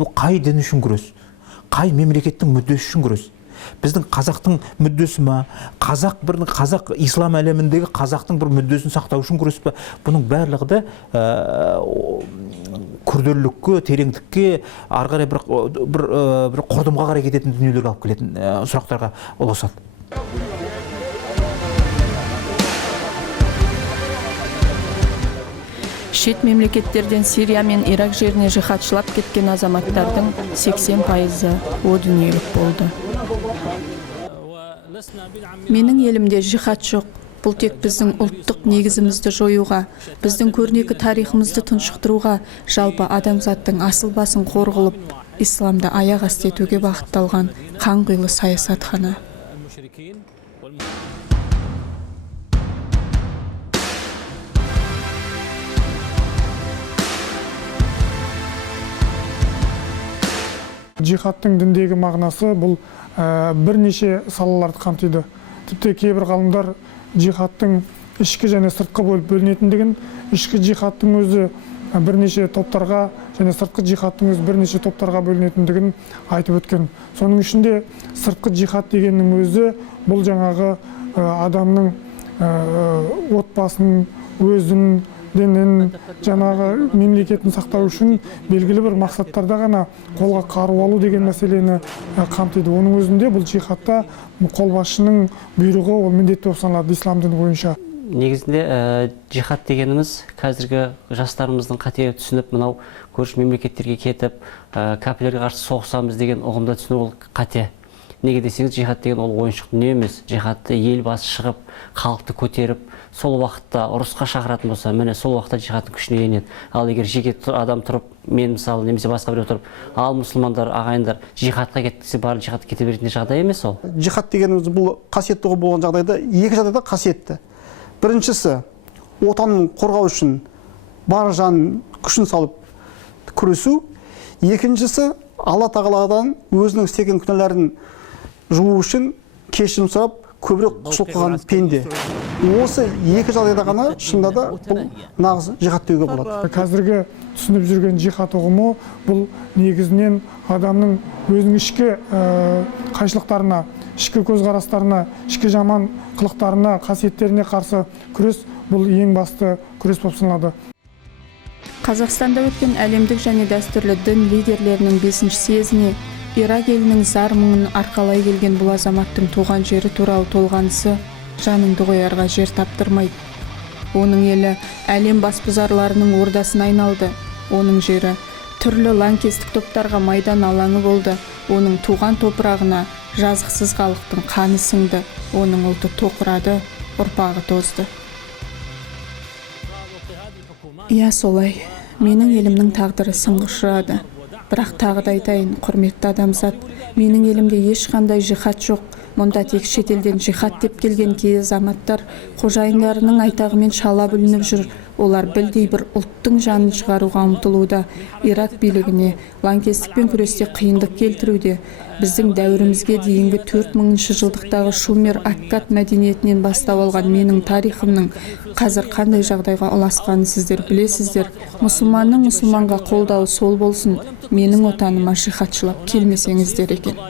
бұл қай дін үшін күрес, қай мемлекеттің мүддесі үшін күрес. Біздің қазақтың мүддесі ма, қазақ ислам әлеміндегі қазақтың бір мүддесін сақтау үшін күрес па? Бұның барлығы да күрделілікке, тереңдікке, ары қарай бір құрдымға қарай кететін дүниелерге алып келетін сұрақтарға ұласады. Шет мемлекеттерден Сирия мен Ирак жеріне жихадшылап кеткен азаматтардың 80% о дүниелік болды. Менің елімде жихад жоқ. Бұл тек біздің ұлттық негізімізді жоюға, біздің көрнекі тарихымызды тұншықтыруға, жалпы адамзаттың асыл басын қорғылып, исламды аяқ асты етуге бағытталған қанқұйлы саясатхана. Жихадтың діндегі мағынасы бұл бірнеше салаларды қамтиды. Тіпті кейбір ғалымдар жихадтың ішкі және сыртқы бөліп бөлінетіндігін, ішкі жихадтың өзі бірнеше топтарға және сыртқы жихадтың өзі бірнеше топтарға бөлінетіндігін айтып өткен. Соның ішінде сыртқы жихад дегеннің өзі бұл жаңағы адамның отбасын, өзін, дінін, жаңағы мемлекетін сақтау үшін белгілі бір мақсаттарда ғана қолға қару алу деген мәселені қамтиды. Оның өзінде бұл жихадта қолбасшының бұйрығы ол міндетті болып саналады ислам діні бойынша. Негізінде жихад дегеніміз қазіргі жастарымыздың қате түсініп, мынау көрші мемлекеттерге кетіп, кәпірлерге қарсы соғысамыз деген ұғымда түсіну ол қате. Неге десеңіз, жихад деген ол ойыншық дүние емес. Жихадты елбасы шығып, халықты көтеріп, сол уақытта ұрысқа шақыратын болса, міне сол уақытта жихадтың күшіне енеді. Ал егер жеке адам тұрып, мен мысалы немесе басқа біреу тұрып, ал мұсылмандар, ағайындар жихадқа кетсе, барлық жихадқа кете беретін жағдай емес ол. Жихад дегеніміз бұл қасиетті болған жағдайда екі жағдайда қасиетті. Біріншісі, отанын қорғау үшін бар жан күшін салып күресу. Екіншісі, Алла тағаладан өзінің істеген күнәләрін жуу үшін кешірім сұрап, көбірек құлшылық қылған пенде. Осы екі жағдайда ғана шынында да бұл нағыз жихад деуге болады. Қазіргі түсініп жүрген жихад ұғымы бұл негізінен адамның өзінің ішкі қайшылықтарына, ішкі көзқарастарына, ішкі жаман қылықтарына, қасиеттеріне қарсы күрес бұл ең басты күрес болып саналады. Қазақстанда өткен әлемдік және дәстүрлі дін лидерлерінің 5-ші съезіне Ирак елінің зар мұңын арқалай келген бұл азаматтың туған жері туралы толғанысы жаныңды қоярға жер таптырмайды. Оның елі әлем басбұзарларының ордасына айналды. Оның жері түрлі лаңкестік топтарға майдан алаңы болды. Оның туған топырағына жазықсыз халықтың қаны сіңді. Оның ұлты тоқырады, ұрпағы тозды. Иә, солай. Менің елімнің тағдыры сынға ұшырады. Бірақ тағы да айтайын, құрметті адамзат, менің елімде ешқандай жихад жоқ. Мұнда тек шетелден жихад деп келген кей азаматтар қожайындарының айтағымен шала бүлініп жүр. Олар білдей бір ұлттың жанын шығаруға ұмтылуда. Ирак билігіне лаңкестікпен күресте қиындық келтіруде. Біздің дәуірімізге дейінгі 4000 жылдықтағы Шумер-Аккад мәдениетінен бастау алған менің тарихымның қазір қандай жағдайға ұласқанын сіздер білесіздер. Мұсылманның мұсылманға қолдауы сол болсын. Менің отаныма жихадшылап келмесеңіздер екен.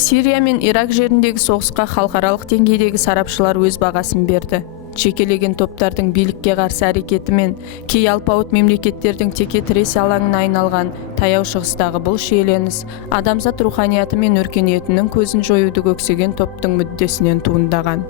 Сирия мен Ирак жеріндегі соғысқа халықаралық деңгейдегі сарапшылар өз бағасын берді. Жекелеген топтардың билікке қарсы әрекеті мен кей алпауыт мемлекеттердің теке тірес алаңына айналған таяу шығыстағы бұл шиеленіс адамзат руханияты мен өркениетінің көзін жоюды көксеген топтың мүддесінен туындаған.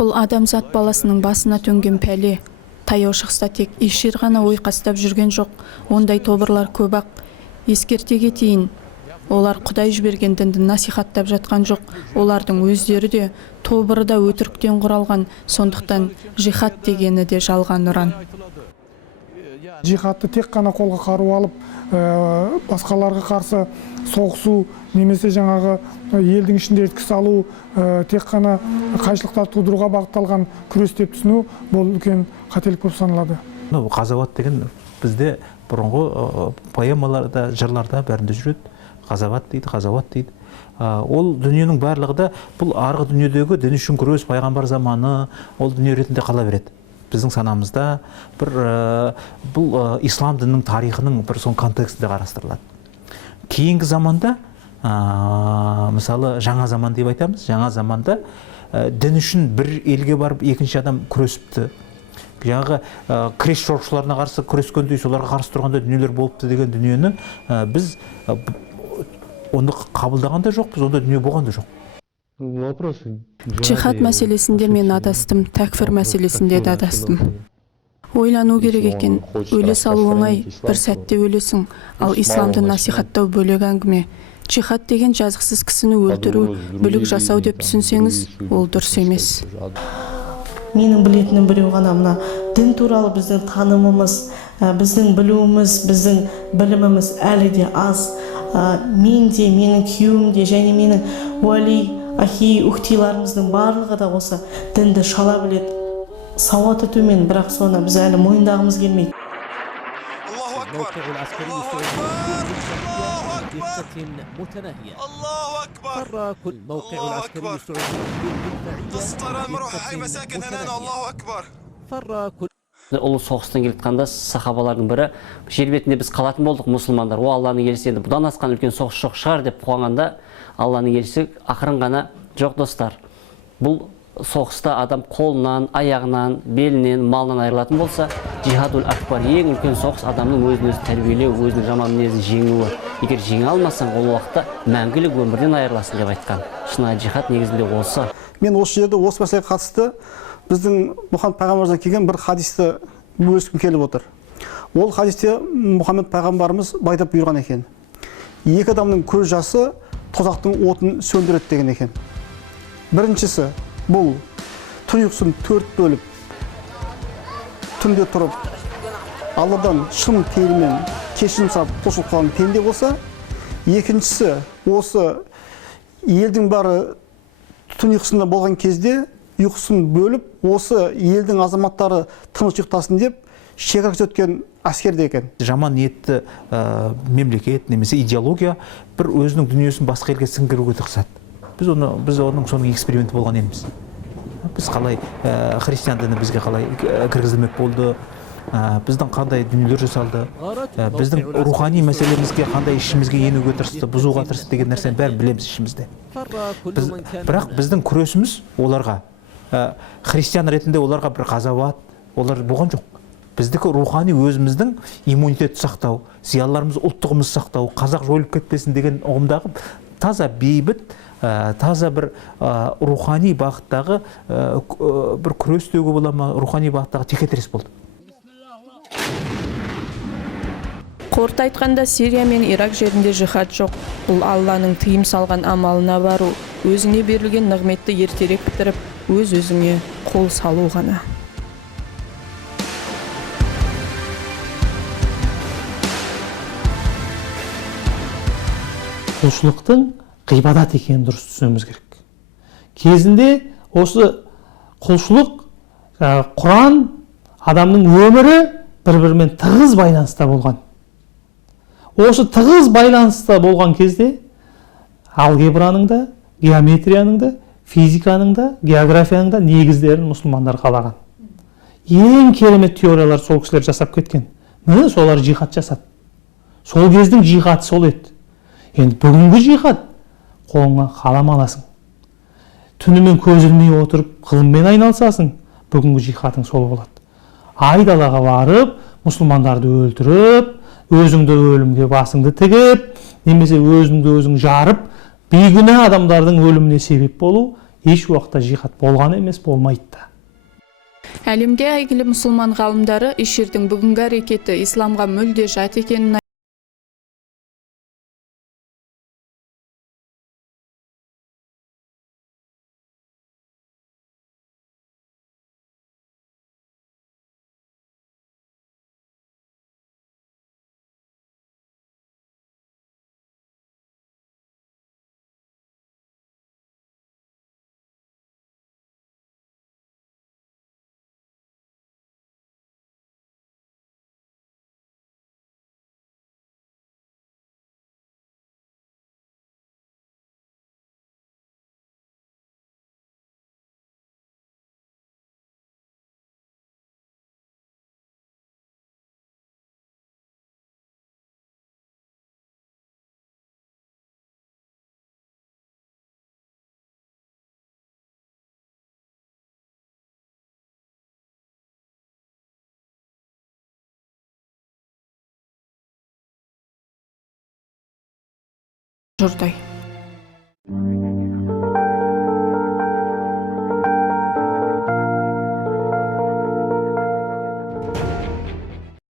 Бұл адамзат баласының басына төнген пәле. Таяу шығыста тек ешер ғана ойқастап жүрген жоқ. Ондай тобырлар көп-ақ. Ескерте кетейін. Олар Құдай жіберген дінді насихаттап жатқан жоқ. Олардың өздері де тобыры да өтіріктен құралған. Сондықтан жихад дегені де жалған ұран. Жихадты тек қана қолға қару алып, басқаларға қарсы соғысу, немесе жаңағы елдің ішінде ерткіс алу, тек қана қайшылықтар тудыруға бағытталған күрес деп түсіну, бұл үлкен қателік болып саналады. Ғазауат деген бізде бұрынғы поэмаларда, жырларда бәрінде жүреді. ғазават дейді. Ол дүниенің барлығы да бұл арғы дүниедегі дін үшін күрес, пайғамбар заманы, ол дүние ретінде қала береді. Біздің санамызда бұл ислам дінінің тарихының бір сон контекстінде қарастырылады. Кейінгі заманда, мысалы жаңа заман деп айтамыз, жаңа заманда дін үшін бір елге барып екінші адам күресіпті. Жаңағы крест жорықшыларына қарсы күрескендей, соларға қарсы тұрғанда дүниелер болыпты деген дүниені біз оны қабылдаған да жоқпыз, онда дүние болған да жоқ. Джихад мәселесінде мен адастым, тәкфір мәселесінде де адастым. Ойлану керек екен, өле салу оңай, бір сәтте өлесің, ал исламды насихаттау бөлек әңгіме. Джихад деген жазықсыз кісіні өлтіру, бүлік жасау деп түсінсеңіз, ол дұрыс емес. Менің білетінім біреу ғана, мына дін туралы біздің танымымыз, біздің білуіміз, біздің біліміміз әлі де аз. Мен де, менің күйеуім де, және менің уәли, ахи, ухтиларымыздың барлығы да осы дінді шала біледі. Сауаты төмен, бірақ соны біз әлі мойындағымыз келмейді. الموقع العسكري السعودي بدقة متناهية. الله أكبر. فر كل موقع العسكري السعودي تسطر المروحة حي مساكن هنا. الله أكبر. فر كل Ұлы соғыстан келіп жатқанда сахабалардың бірі жер бетінде біз қалатын болдық мұсылмандар. О Алланың елшісі, енді бұдан асқан үлкен соғыс жоқ шығар деп қуанғанда Алланың елшісі ақырын ғана жоқ достар. Бұл соғыста адам қолынан, аяғынан, белінен, малынан айырылатын болса, джихадул акбар, ең үлкен соғыс адамның өзін-өзі тәрбиелеу, өзінің жаман мінезін жеңуі. Егер жеңе алмасаң, ол уақытта мәңгілік өмірден айырыласың деп айтқан. Шынайы джихад негізінде осы. Мен осы жерде осы мәселеге қатысты біздің Мұхаммед пайғамбарымыздан келген бір хадисті бөліскім келіп отыр. Ол хадисте Мұхаммед пайғамбарымыз байдап бұйырған екен. Екі адамның көз жасы тозақтың отын сөндіреді деген екен. Біріншісі бұл түн ұйқысын 4 бөліп түнде тұрып Алладан шын пейілмен кешірім сұрап құлшылық қылған пенде болса, екіншісі осы елдің бары түн ұйқысында болған кезде ұйқысын бөліп, осы елдің азаматтары тыныш ұйықтасын деп шекара өткен әскерде екен. Жаман ниетті мемлекет немесе идеология бір өзінің дүниесін басқа елге сіңдіруге тырысады. Біз оның соның эксперименті болған еміз. Біз қалай христиан діні бізге қалай кіргізілмек болды, біздің қандай дүниелер жасалды, біздің рухани мәселемізге қандай ішімізге енуге тырысты, бұзуға тырысты деген нәрсені бәрін білеміз ішімізде. Бірақ біздің күресіміз оларға, христиан ретінде оларға бір ғазават, олар болған жоқ. Біздікі рухани өзіміздің иммунитетті сақтау, зиялыларымыз ұлттығымыз сақтау, қазақ жойылып кетпесін деген ұғымдағы таза бейбіт, таза бір рухани бағыттағы бір күрес деуге бола ма, рухани бағыттағы текетірес болды. Қорыта айтқанда Сирия мен Ирак жерінде жихад жоқ. Бұл Алланың тыйым салған амалына бару, өзіңе берілген нығметті ертерек бітіріп, өз-өзіңе қол салу ғана. Құлшылықтың ғибадат екенін дұрыс түсінуіміз керек. Кезінде осы құлшылық, Құран, адамның өмірі бір-бірімен тығыз байланыста болған. Осы тығыз байланыста болған кезде алгебраның да, геометрияның да, физиканың да, географияның да негіздерін мұсылмандар қалаған. Ең керемет теориялар сол кісілер жасап кеткен. Міне солар жихад жасады. Сол кездің жихады сол еді. Енді бүгінгі жихад қолыңа қалам аласың. Түнімен көз ілмей отырып ғылыммен айналысасың. Бүгінгі жихадың сол болады. Айдалаға барып, мұсылмандарды өлтіріп, өзіңді өлімге басыңды тігіп, немесе өзіңді өзің жарып, бейгүнә адамдардың өліміне себеп болу еш уақытта жихад болған емес, болмайды да. Әлемге әйгілі мұсылман ғалымдары иширдің бүгінгі әрекеті исламға мүлде жат екенін жұрдай